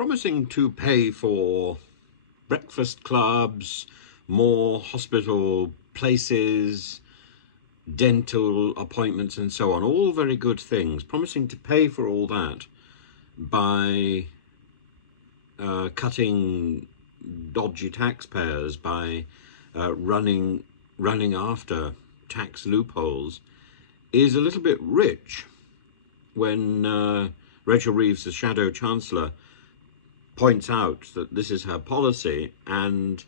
promising to pay for breakfast clubs, more hospital places, dental appointments and so on. All very good things. Promising to pay for all that by cutting dodgy taxpayers, by running after tax loopholes, is a little bit rich when Rachel Reeves, the Shadow Chancellor, points out that this is her policy, and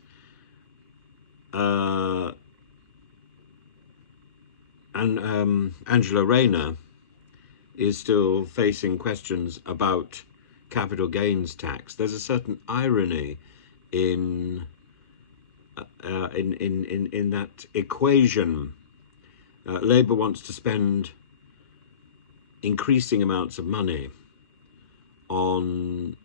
Angela Rayner is still facing questions about capital gains tax. There's a certain irony in that equation. Labour wants to spend increasing amounts of money on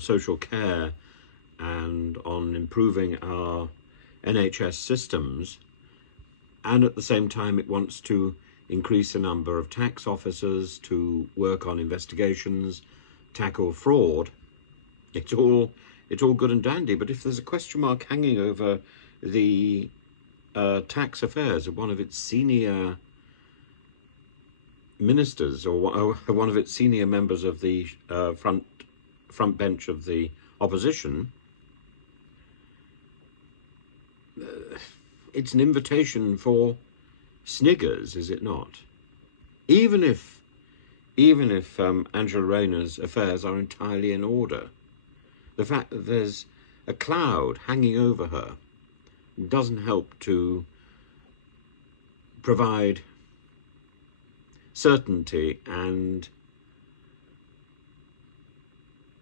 social care and on improving our NHS systems, and at the same time it wants to increase the number of tax officers to work on investigations, tackle fraud. It's all good and dandy, but if there's a question mark hanging over the tax affairs of one of its senior ministers, or one of its senior members of the front bench of the opposition, it's an invitation for sniggers, is it not? Even if Angela Rayner's affairs are entirely in order, the fact that there's a cloud hanging over her doesn't help to provide certainty and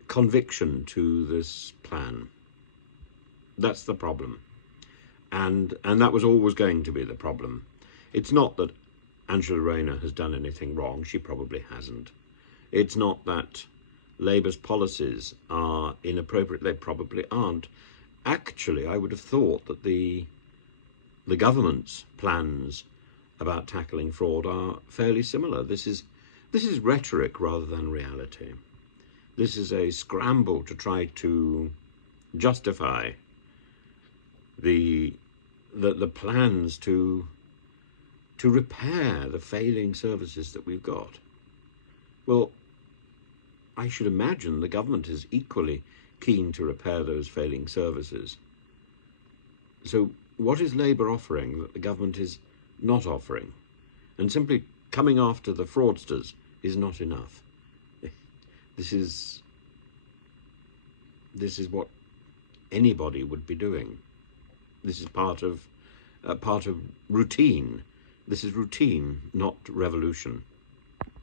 conviction to this plan. That's the problem. And that was always going to be the problem. It's not that Angela Rayner has done anything wrong. She probably hasn't. It's not that Labour's policies are inappropriate. They probably aren't. Actually, I would have thought that the government's plans about tackling fraud are fairly similar. This is rhetoric rather than reality. This is a scramble to try to justify the plans to repair the failing services that we've got. Well, I should imagine the government is equally keen to repair those failing services. So what is Labour offering that the government is not offering? And simply coming after the fraudsters is not enough. This is what anybody would be doing. This is part of routine. This is routine, not revolution.